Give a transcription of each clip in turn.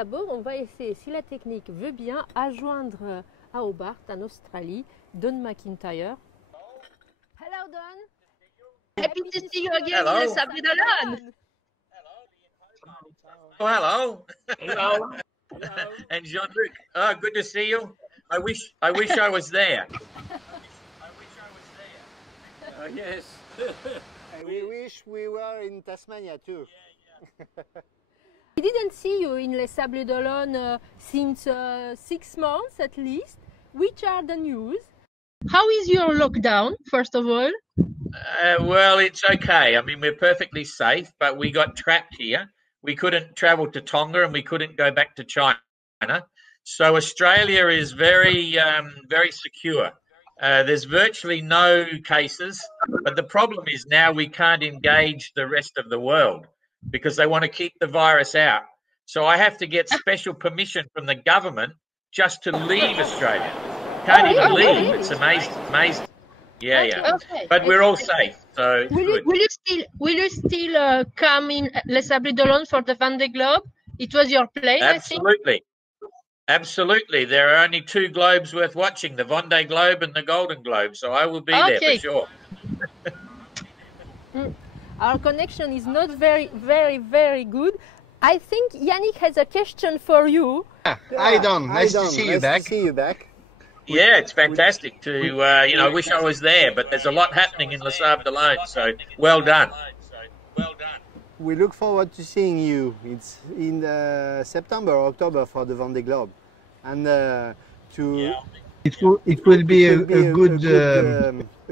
d'abord, on va essayer, si la technique veut bien, à joindre à Hobart, en Australie, Don McIntyre. Hello, Don. Happy to see you again in Les Sables d'Olonne. Oh, hello. Hello. And Jean-Luc. Oh, good to see you. I wish I was there. Yes. We wish we were in Tasmania too. We didn't see you in Les Sables d'Olonne since 6 months at least. Which are the news? How is your lockdown, first of all? Well, it's okay. I mean, we're perfectly safe, but we got trapped here. We couldn't travel to Tonga and we couldn't go back to China. So Australia is very, very secure. There's virtually no cases, but the problem is now we can't engage the rest of the world because they want to keep the virus out. So I have to get special permission from the government just to leave Australia. Can't even leave. It's amazing. Yeah, yeah. Okay. But we're all safe, so it's good. Will you still come in Les Sables d'Olonne for the Vendée Globe? It was your plan, I think. Absolutely. There are only 2 globes worth watching, the Vendée Globe and the Golden Globe. So I will be there for sure. Our connection is not very good. I think Yannick has a question for you. Hi, Don. Nice to see you back. Yeah, it's fantastic to, you know, I wish I was there, but there's a lot happening in Les Sables d'Olonne, so well done. We look forward to seeing you. It's in September or October for the Vendée Globe. And It will be a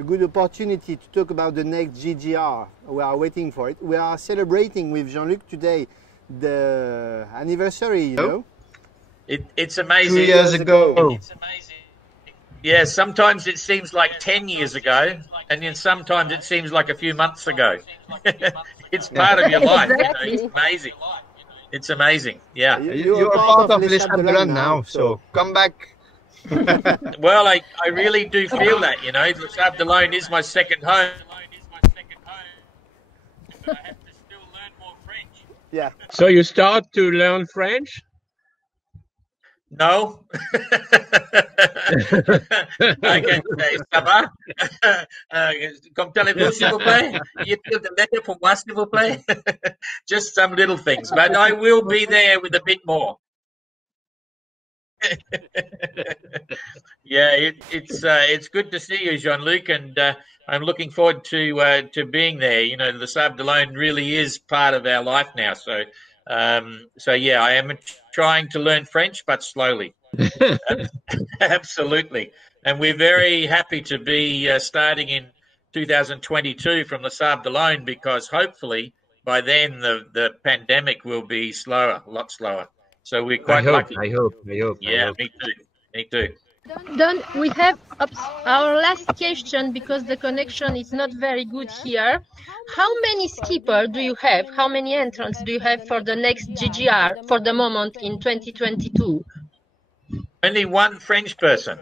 good opportunity to talk about the next GGR. We are waiting for it. We are celebrating with Jean-Luc today the anniversary, you know. It's amazing. 2 years ago. It's amazing. Yeah, sometimes it seems like 10 years ago, and then sometimes it seems like a few months ago. It's part of your life. Exactly. You know, it's amazing. It's amazing. Yeah. You're part of Les Sables d'Olonne now, so come back. Well, I really do feel that, you know. Les Sables d'Olonne is my second home. But I have to still learn more French. Yeah. So you start to learn French? No. I can say, ça va? Comme allez-vous, s'il vous plaît? Y a-t-il de lettres pour moi, s'il vous plaît? Just some little things, but I will be there with a bit more. Yeah, it's good to see you, Jean-Luc, and I'm looking forward to being there. You know, Les Sables d'Olonne really is part of our life now. So yeah, I am trying to learn French, but slowly. Absolutely, and we're very happy to be starting in 2022 from Les Sables d'Olonne because hopefully by then the pandemic will be slower, a lot slower. So we're quite lucky. I hope. Yeah, me too. Don, we have our last question because the connection is not very good here. How many skippers do you have? How many entrants do you have for the next GGR for the moment in 2022? Only one French person.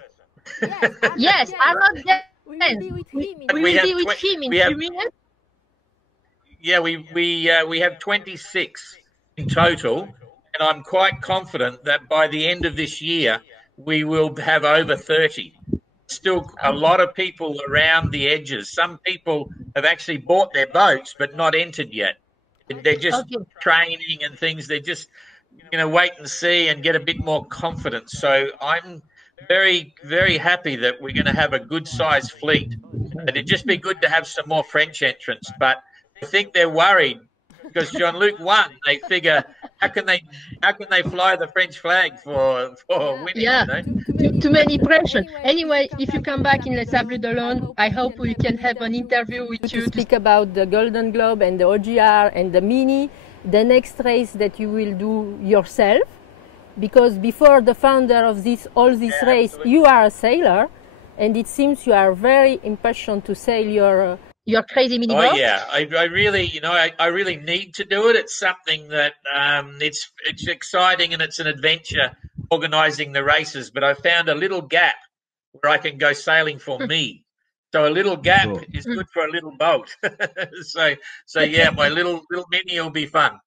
Yes, I'm not there. We will be with him. We will be with him in 2 minutes. Yeah, we have 26 in total, and I'm quite confident that by the end of this year we will have over 30. Still a lot of people around the edges. Some people have actually bought their boats but not entered yet. They're just training and things. They're just, you know, wait and see and get a bit more confidence. So I'm very, very happy that we're going to have a good sized fleet. And it'd just be good to have some more French entrants. But I think they're worried because Jean-Luc won. They figure, how can they fly the French flag for winning? Yeah, you know? too many pressure. Anyway, if you come back in Les Sables d'Olonne, I hope we can have an interview with you to speak about the Golden Globe and the OGR and the Mini, the next race that you will do yourself, because before the founder of all this race, absolutely. You are a sailor, and it seems you are very impassioned to sail your crazy mini boat. Oh yeah, I really, you know, I really need to do it. It's something that it's exciting and it's an adventure organising the races. But I found a little gap where I can go sailing for me. So a little gap is good for a little boat. so yeah, my little mini will be fun.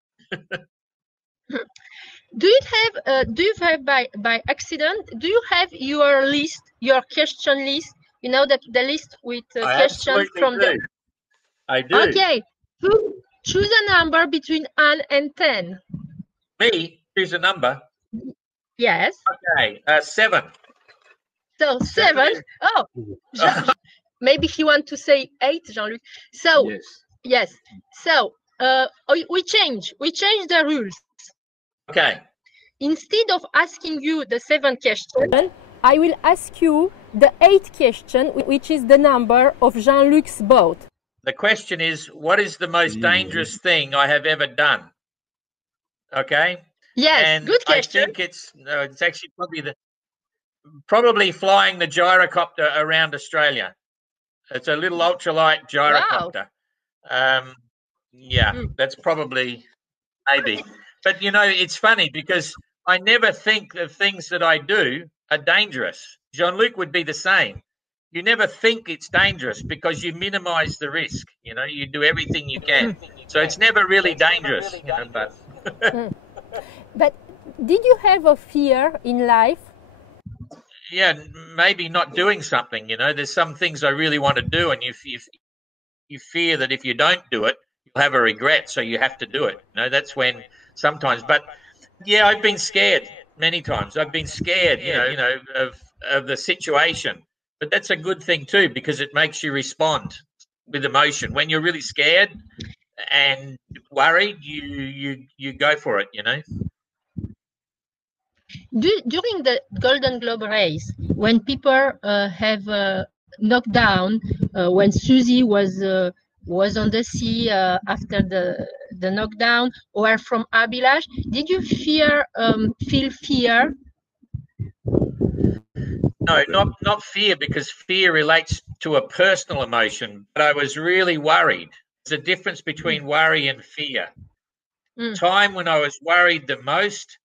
Do you have by accident? Do you have your list, your question list? You know that the list with questions from do. the. I do. Okay. Choose a number between 1 and 10. Me choose a number. Yes. Okay, 7. So 7. Oh, maybe he want to say 8, Jean-Luc. So yes. So we change the rules. Okay. Instead of asking you the 7 question, I will ask you the 8th question, which is the number of Jean-Luc's boat. The question is, what is the most dangerous thing I have ever done? Okay. Yes, and good question. I think it's actually probably flying the gyrocopter around Australia. It's a little ultralight gyrocopter. Wow. Yeah, that's probably maybe. But you know, it's funny because I never think the things that I do are dangerous. Jean-Luc would be the same. You never think it's dangerous because you minimize the risk. You know, you do everything you can. So it's never really dangerous. You know, but did you have a fear in life? Yeah, maybe not doing something. You know, there's some things I really want to do, and you fear that if you don't do it, you'll have a regret. So you have to do it. You know, that's when sometimes. But yeah, I've been scared many times. I've been scared, you know, of the situation. But that's a good thing too, because it makes you respond with emotion. When you're really scared and worried, you go for it, you know. During the Golden Globe race, when people have knocked down, when Susie was on the sea after the knockdown, or from Abhilash, did you feel fear? No, not fear, because fear relates to a personal emotion. But I was really worried. There's a difference between worry and fear. The time when I was worried the most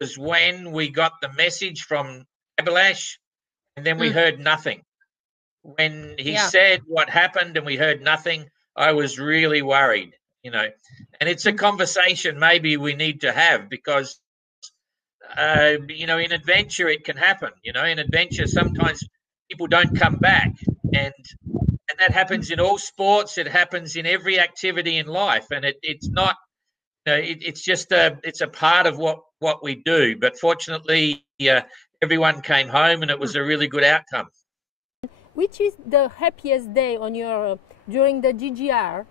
was when we got the message from Abhilash, and then we heard nothing. When he said what happened and we heard nothing, I was really worried, you know. And it's a conversation maybe we need to have, because you know, in adventure it can happen. You know, in adventure sometimes people don't come back, and that happens in all sports. It happens in every activity in life, and it's not. You know, it's just it's a part of what we do. But fortunately, everyone came home, and it was a really good outcome. Which is the happiest day on your during the GGR?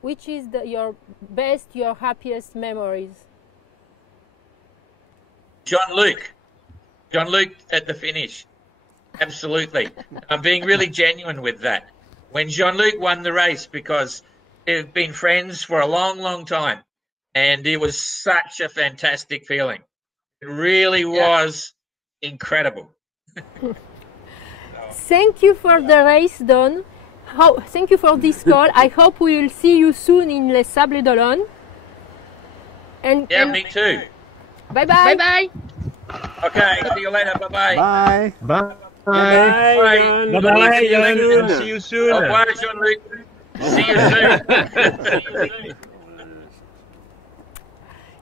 Which is your best, your happiest memories? Jean-Luc at the finish. Absolutely. I'm being really genuine with that. When Jean-Luc won the race, because they've been friends for a long, long time, and it was such a fantastic feeling. It really was incredible. Thank you for the race, Don. Thank you for this call. I hope we will see you soon in Les Sables d'Olonne. And me too. Bye-bye. Bye-bye. Okay, see you later. Bye-bye. Bye. Bye. Bye. Bye. See you soon. Au revoir, Jean-Luc. See you soon.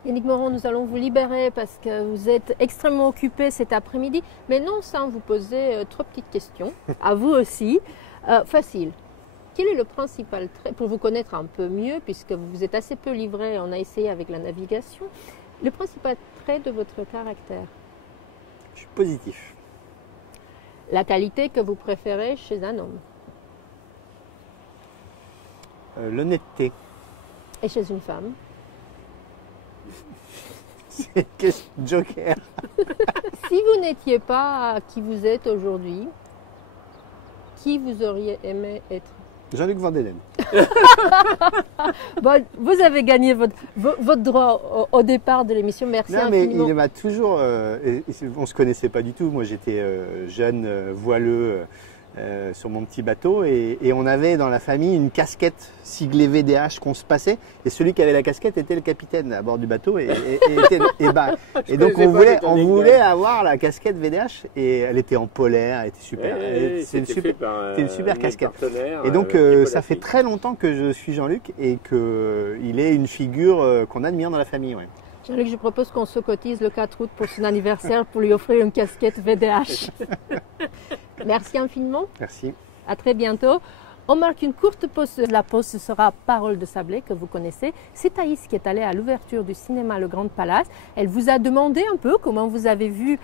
Yannick Moreau, nous allons vous libérer parce que vous êtes extrêmement occupé cet après-midi. Mais non, sans vous poser 3 petites questions, à vous aussi. Facile. Quel est le principal trait, pour vous connaître un peu mieux, puisque vous êtes assez peu livré, on a essayé avec la navigation, le principal trait de votre caractère? Je suis positif. La qualité que vous préférez chez un homme? L'honnêteté. Et chez une femme? C'est question joker. Si vous n'étiez pas qui vous êtes aujourd'hui, qui vous auriez aimé être? Jean-Luc Vandelen. Bon, vous avez gagné votre droit au départ de l'émission. Merci non, mais infiniment. il m'a toujours... on ne se connaissait pas du tout. Moi, j'étais jeune, voileux, sur mon petit bateau. Et on avait dans la famille une casquette siglée VDH qu'on se passait. Et celui qui avait la casquette était le capitaine à bord du bateau. Et donc, on voulait avoir la casquette VDH. Et elle était en polaire, elle était super. C'est une super casquette. Et donc, ça fait très longtemps que je suis Jean-Luc et qu'il est une figure qu'on admire dans la famille. Ouais. Jean-Luc, je propose qu'on se cotise le 4 août pour son anniversaire pour lui offrir une casquette VDH. Merci infiniment. Merci. À très bientôt. On marque une courte pause. La pause, ce sera Parole de Sablé, que vous connaissez. C'est Thaïs qui est allée à l'ouverture du cinéma Le Grand Palace. Elle vous a demandé un peu comment vous avez vécu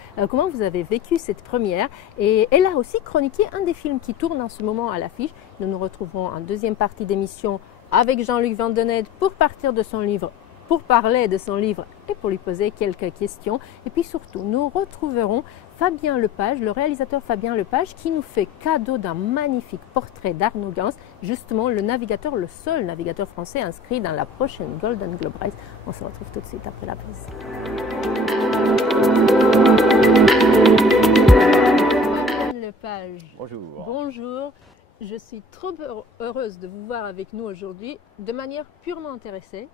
cette première. Et elle a aussi chroniqué un des films qui tourne en ce moment à l'affiche. Nous nous retrouverons en deuxième partie d'émission avec Jean-Luc Vandenette pour partir de son livre, pour parler de son livre et pour lui poser quelques questions. Et puis surtout, nous retrouverons Fabien Lepage, le réalisateur Fabien Lepage, qui nous fait cadeau d'un magnifique portrait d'Arnaud Gans, justement le navigateur, le seul navigateur français inscrit dans la prochaine Golden Globe Race. On se retrouve tout de suite après la pause. Fabien Lepage. Bonjour. Bonjour. Je suis trop heureuse de vous voir avec nous aujourd'hui de manière purement intéressée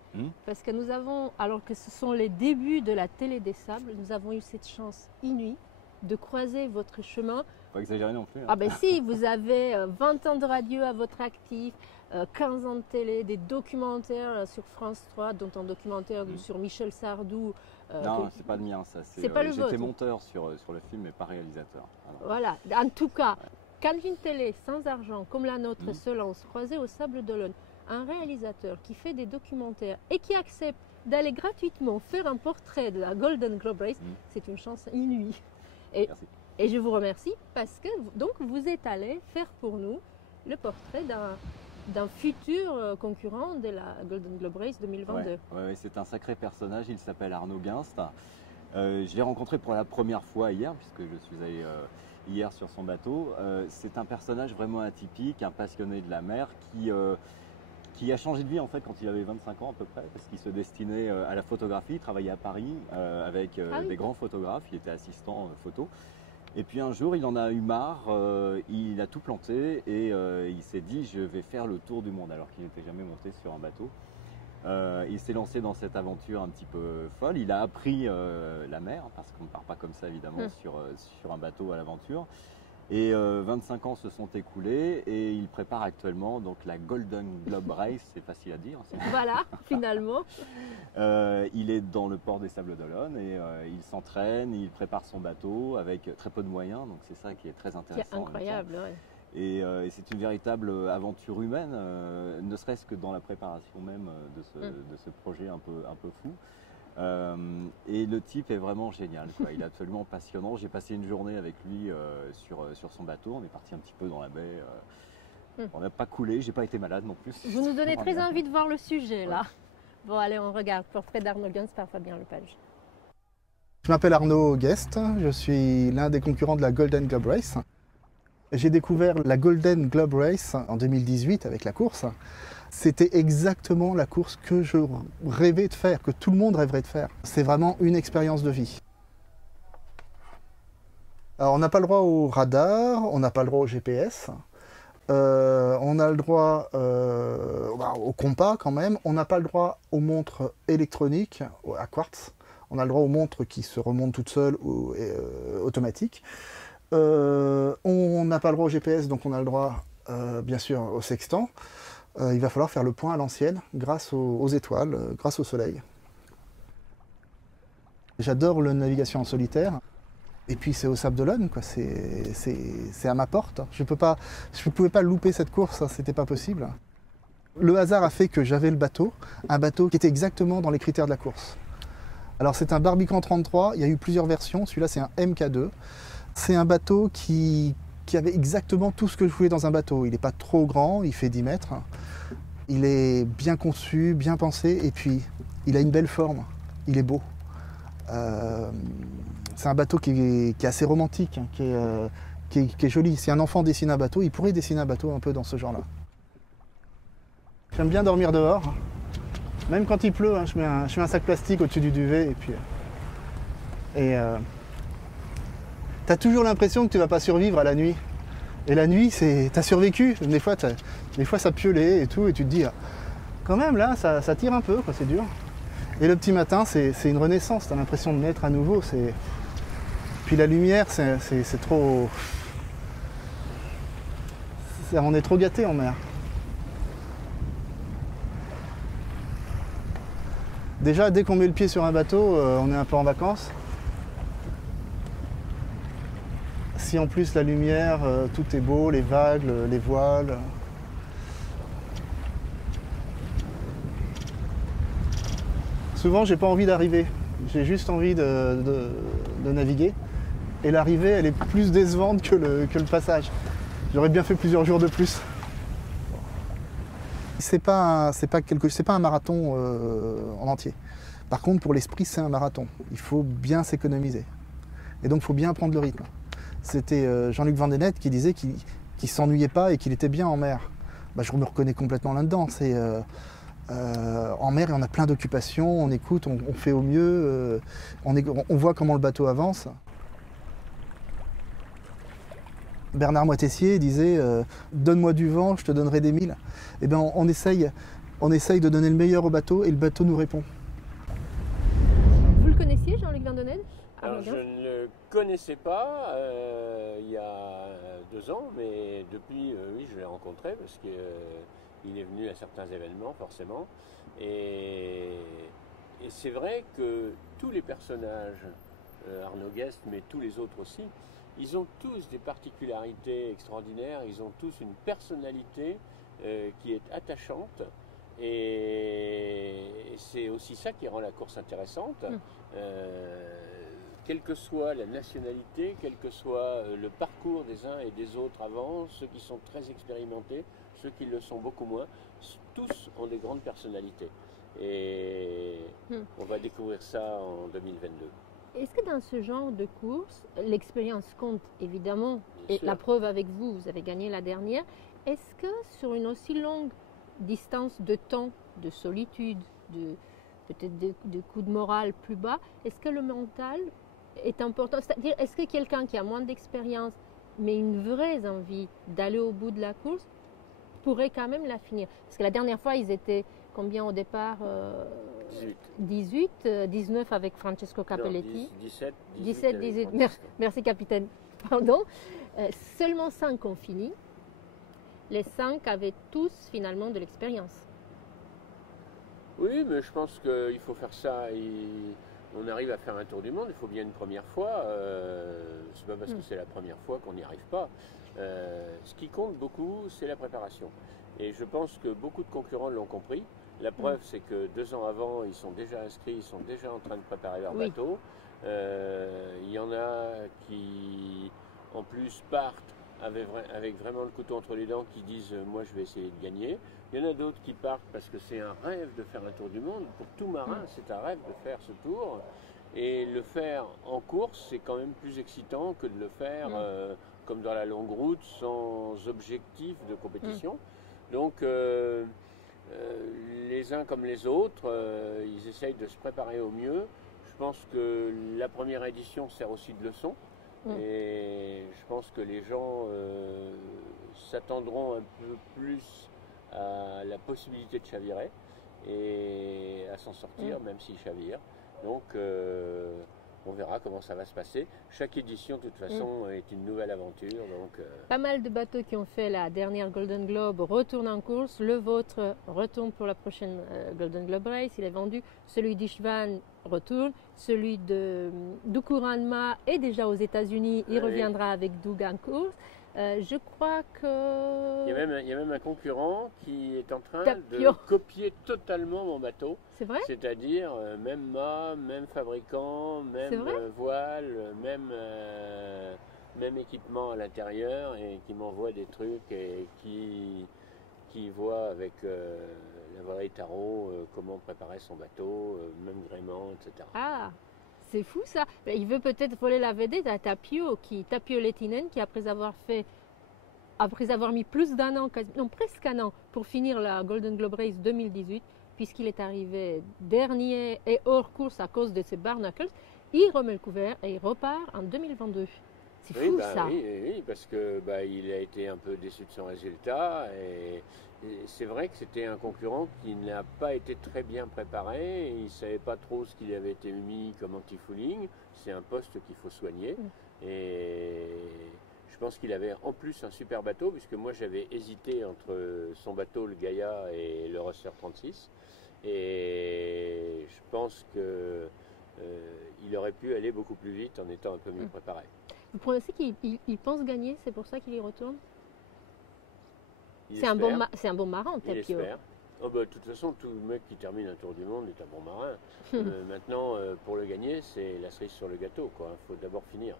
parce que nous avons, alors que ce sont les débuts de la Télé des Sables, nous avons eu cette chance inouïe de croiser votre chemin. Pas exagérer non plus. Hein. Ah ben si, vous avez 20 ans de radio à votre actif, 15 ans de télé, des documentaires sur France 3, dont un documentaire sur Michel Sardou. Non, c'est pas le mien ça. C'est pas le vôtre. J'étais monteur sur le film mais pas réalisateur. Alors. Voilà, en tout cas. Ouais. Quand une télé sans argent comme la nôtre se lance, croisée au Sable d'Olonne, un réalisateur qui fait des documentaires et qui accepte d'aller gratuitement faire un portrait de la Golden Globe Race, c'est une chance inouïe. Et je vous remercie parce que donc vous êtes allé faire pour nous le portrait d'un futur concurrent de la Golden Globe Race 2022. Ouais, c'est un sacré personnage, il s'appelle Arnaud Ginst. Je l'ai rencontré pour la première fois hier puisque je suis allé... hier sur son bateau. C'est un personnage vraiment atypique, un passionné de la mer qui a changé de vie en fait quand il avait 25 ans à peu près parce qu'il se destinait à la photographie, il travaillait à Paris avec des grands photographes, il était assistant photo. Et puis un jour il en a eu marre, il a tout planté et il s'est dit je vais faire le tour du monde alors qu'il n'était jamais monté sur un bateau. Il s'est lancé dans cette aventure un petit peu folle. Il a appris la mer, parce qu'on ne part pas comme ça évidemment sur un bateau à l'aventure. Et 25 ans se sont écoulés et il prépare actuellement donc la Golden Globe Race, c'est facile à dire. Voilà, finalement. Il est dans le port des Sables d'Olonne et il s'entraîne, il prépare son bateau avec très peu de moyens, donc c'est ça qui est très intéressant. C'est incroyable, oui. Et c'est une véritable aventure humaine, ne serait-ce que dans la préparation même de ce projet un peu fou. Et le type est vraiment génial, quoi. Il est absolument passionnant. J'ai passé une journée avec lui sur son bateau. On est parti un petit peu dans la baie. On n'a pas coulé, j'ai pas été malade non plus. Vous nous donnez très envie de voir le sujet là. Bon allez, on regarde. Portrait d'Arnaud Gans par Fabien Lepage. Je m'appelle Arnaud Guest, je suis l'un des concurrents de la Golden Globe Race. J'ai découvert la Golden Globe Race en 2018 avec la course. C'était exactement la course que je rêvais de faire, que tout le monde rêverait de faire. C'est vraiment une expérience de vie. Alors, on n'a pas le droit au radar, on n'a pas le droit au GPS, on a le droit au compas quand même, on n'a pas le droit aux montres électroniques, à quartz, on a le droit aux montres qui se remontent toutes seules ou automatiques. On n'a pas le droit au GPS, donc on a le droit bien sûr au sextant. Il va falloir faire le point à l'ancienne grâce aux étoiles, grâce au soleil. J'adore la navigation en solitaire. Et puis c'est au Sable d'Olonne, quoi. C'est à ma porte. Je ne pouvais pas louper cette course, c'était pas possible. Le hasard a fait que j'avais le bateau, un bateau qui était exactement dans les critères de la course. Alors c'est un Barbican 33, il y a eu plusieurs versions, celui-là c'est un MK2. C'est un bateau qui avait exactement tout ce que je voulais dans un bateau. Il n'est pas trop grand, il fait 10 mètres. Il est bien conçu, bien pensé, et puis il a une belle forme, il est beau. C'est un bateau qui est assez romantique, qui est joli. Si un enfant dessine un bateau, il pourrait dessiner un bateau un peu dans ce genre-là. J'aime bien dormir dehors. Même quand il pleut, hein, je mets un sac plastique au-dessus du duvet, et puis... T'as toujours l'impression que tu vas pas survivre à la nuit. Et la nuit, t'as survécu. Des fois, ça piaulait et tout, et tu te dis, quand même, là, ça tire un peu, quoi, c'est dur. Et le petit matin, c'est une renaissance. T'as l'impression de naître à nouveau. Puis la lumière, c'est trop... On est trop gâtés en mer. Déjà, dès qu'on met le pied sur un bateau, on est un peu en vacances. Si en plus la lumière, tout est beau, les vagues, les voiles. Souvent, j'ai pas envie d'arriver. J'ai juste envie de naviguer. Et l'arrivée, elle est plus décevante que le passage. J'aurais bien fait plusieurs jours de plus. C'est pas un marathon en entier. Par contre, pour l'esprit, c'est un marathon. Il faut bien s'économiser. Et donc, il faut bien prendre le rythme. C'était Jean-Luc Vandenette qui disait qu'il ne s'ennuyait pas et qu'il était bien en mer. Bah, je me reconnais complètement là-dedans. En mer, on a plein d'occupations, on écoute, on fait au mieux, on voit comment le bateau avance. Bernard Moitessier disait donne-moi du vent, je te donnerai des milles. Eh bien, on essaye de donner le meilleur au bateau et le bateau nous répond. Vous le connaissiez, Jean-Luc Vandenette? Alors, je ne le connaissais pas il y a 2 ans, mais depuis, oui, je l'ai rencontré parce qu'il est venu à certains événements, forcément. Et c'est vrai que tous les personnages, Arnaud Guest, mais tous les autres aussi, ils ont tous des particularités extraordinaires, ils ont tous une personnalité qui est attachante. Et c'est aussi ça qui rend la course intéressante. Quelle que soit la nationalité, quel que soit le parcours des uns et des autres avant, ceux qui sont très expérimentés, ceux qui le sont beaucoup moins, tous ont des grandes personnalités. Et on va découvrir ça en 2022. Est-ce que dans ce genre de course, l'expérience compte évidemment, Bien et sûr. la preuve avec vous, vous avez gagné la dernière, est-ce que sur une aussi longue distance de temps, de solitude, peut-être de coups de morale plus bas, est-ce que le mental est important? C'est-à-dire, est-ce que quelqu'un qui a moins d'expérience, mais une vraie envie d'aller au bout de la course, pourrait quand même la finir? Parce que la dernière fois, ils étaient combien au départ? 18, 19 avec Francesco Capelletti. 17, 18. Merci capitaine. Pardon. Seulement 5 ont fini. Les 5 avaient tous finalement de l'expérience. Oui, mais je pense qu'il faut faire ça. On arrive à faire un tour du monde, il faut bien une première fois. C'est pas parce que c'est la première fois qu'on n'y arrive pas. Ce qui compte beaucoup, c'est la préparation. Et je pense que beaucoup de concurrents l'ont compris. La preuve, c'est que 2 ans avant, ils sont déjà inscrits, ils sont déjà en train de préparer leur bateau. Il y en a qui, en plus, partent avec vraiment le couteau entre les dents, qui disent moi je vais essayer de gagner. Il y en a d'autres qui partent parce que c'est un rêve de faire un tour du monde. Pour tout marin, c'est un rêve de faire ce tour. Et le faire en course, c'est quand même plus excitant que de le faire comme dans la longue route, sans objectif de compétition. Donc les uns comme les autres, ils essayent de se préparer au mieux. Je pense que la première édition sert aussi de leçon. Et je pense que les gens s'attendront un peu plus à la possibilité de chavirer et à s'en sortir, même s'ils chavirent. Donc on verra comment ça va se passer. Chaque édition, de toute façon, est une nouvelle aventure. Donc, Pas mal de bateaux qui ont fait la dernière Golden Globe retournent en course. Le vôtre retourne pour la prochaine Golden Globe Race. Il est vendu. Celui d'Ishvan retourne. Celui de Dukuranma est déjà aux États-Unis. Il reviendra avec Doug en course. Je crois que... Il y a même un concurrent qui est en train Tapio. de copier totalement mon bateau. C'est vrai? C'est-à-dire même mât, même fabricant, même voile, même équipement à l'intérieur, et qui m'envoie des trucs et qui voit avec la volaille tarot comment préparer son bateau, même gréement, etc. Ah, c'est fou ça. Il veut peut-être voler la vedette à Tapio Lehtinen, qui après avoir mis plus d'1 an, non presque 1 an, pour finir la Golden Globe Race 2018, puisqu'il est arrivé dernier et hors course à cause de ses barnacles, il remet le couvert et il repart en 2022. C'est fou ça. Oui, parce que il a été un peu déçu de son résultat, et c'est vrai que c'était un concurrent qui n'a pas été très bien préparé. Il ne savait pas trop ce qu'il avait été mis comme anti-fouling. C'est un poste qu'il faut soigner. Et je pense qu'il avait en plus un super bateau, puisque moi j'avais hésité entre son bateau, le Gaïa, et le Rosser 36. Et je pense que il aurait pu aller beaucoup plus vite en étant un peu mieux préparé. Vous pensez qu'il pense gagner, c'est pour ça qu'il y retourne? C'est un bon marin, Tapio. Oh bah, de toute façon, tout mec qui termine un tour du monde est un bon marin. Maintenant, pour le gagner, c'est la cerise sur le gâteau, quoi. Il faut d'abord finir.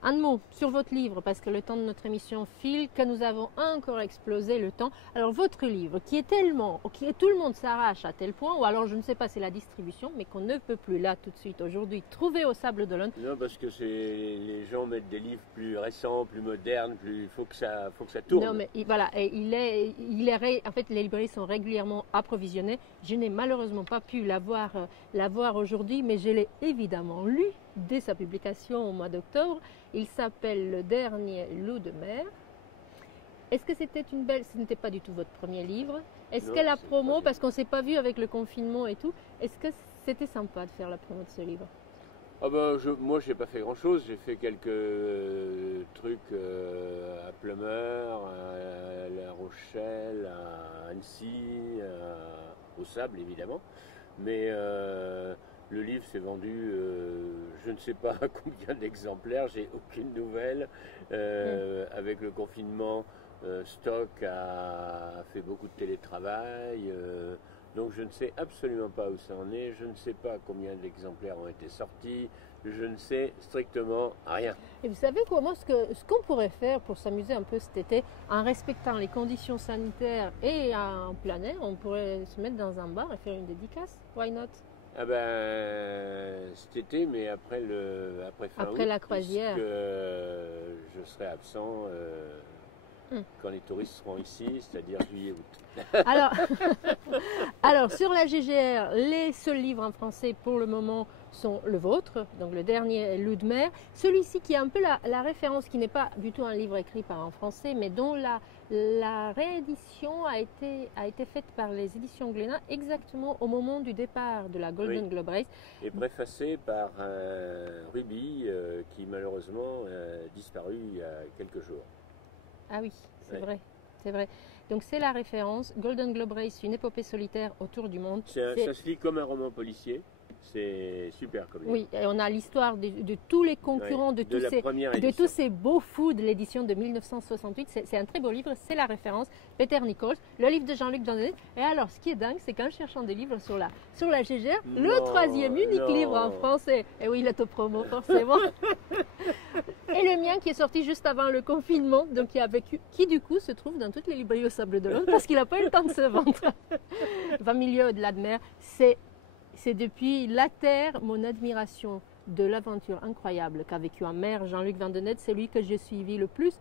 Un mot sur votre livre, parce que le temps de notre émission file, que nous avons encore explosé le temps. Alors votre livre, qui est tellement, tout le monde s'arrache à tel point, ou alors je ne sais pas, c'est la distribution, mais qu'on ne peut plus là tout de suite aujourd'hui trouver au Sable d'Olonne. Non, parce que les gens mettent des livres plus récents, plus modernes, il faut que ça tourne. Non, mais voilà, et en fait, les librairies sont régulièrement approvisionnées. Je n'ai malheureusement pas pu l'avoir aujourd'hui, mais je l'ai évidemment lu dès sa publication au mois d'octobre. Il s'appelle Le Dernier Loup de mer. Est-ce que c'était une belle... Ce n'était pas du tout votre premier livre. Est-ce que la promo, parce qu'on ne s'est pas vu avec le confinement et tout, est-ce que c'était sympa de faire la promo de ce livre? Ah ben, moi, je n'ai pas fait grand-chose. J'ai fait quelques trucs à Plumeur, à La Rochelle, à Annecy, au Sable, évidemment. Mais le livre s'est vendu, je ne sais pas combien d'exemplaires, j'ai aucune nouvelle. Avec le confinement, Stock a fait beaucoup de télétravail. Donc je ne sais absolument pas où ça en est, je ne sais pas combien d'exemplaires ont été sortis, je ne sais strictement rien. Et vous savez comment ce qu'on pourrait faire pour s'amuser un peu cet été, en respectant les conditions sanitaires et en plein air, on pourrait se mettre dans un bar et faire une dédicace, why not? Ah ben cet été, mais après fin août, la croisière. Je serai absent quand les touristes seront ici, c'est-à-dire juillet-août. Alors, sur la GGR, les seuls livres en français pour le moment sont le vôtre, donc Le Dernier Loup de mer. Celui-ci qui est un peu la référence, qui n'est pas du tout un livre écrit par un français, mais dont la réédition a été faite par les éditions Glénat exactement au moment du départ de la Golden Globe Race. Et préfacé par Ruby, qui malheureusement a disparu il y a quelques jours. Ah oui, c'est vrai, c'est vrai. Donc c'est la référence, Golden Globe Race, une épopée solitaire autour du monde. Ça se lit comme un roman policier, c'est super comme livre. Oui, et on a l'histoire de tous les concurrents, de tous ces beaux fous de l'édition de 1968. C'est un très beau livre, c'est la référence. Peter Nichols, le livre de Jean-Luc Vandenet. Et alors, ce qui est dingue, c'est qu'en cherchant des livres sur la GGR, le troisième unique livre en français, et oui, l'autopromo forcément, et le mien qui est sorti juste avant le confinement, donc qui du coup se trouve dans toutes les librairies au Sable d'Olonne parce qu'il n'a pas eu le temps de se vendre. 20 milieux au-delà de mer, c'est depuis la Terre mon admiration de l'aventure incroyable qu'a vécu en mer Jean-Luc Vandenet, c'est lui que j'ai suivi le plus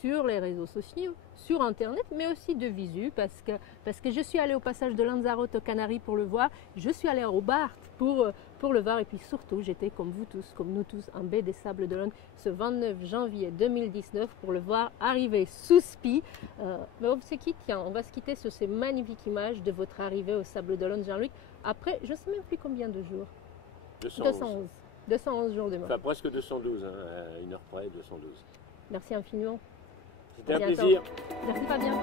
sur les réseaux sociaux, sur Internet, mais aussi de visu, parce que je suis allée au passage de Lanzarote aux Canaries pour le voir, je suis allée au Barth pour le voir, et puis surtout, j'étais comme vous tous, comme nous tous, en baie des Sables d'Olonne, ce 29 janvier 2019, pour le voir arriver sous spi. Mais on se quitte, tiens, on va se quitter sur ces magnifiques images de votre arrivée au Sables d'Olonne, Jean-Luc, après, je ne sais même plus combien de jours. 211 jours de mort. Enfin, presque 212, hein, à une heure près, 212. Merci infiniment. C'était un plaisir. Merci Fabien.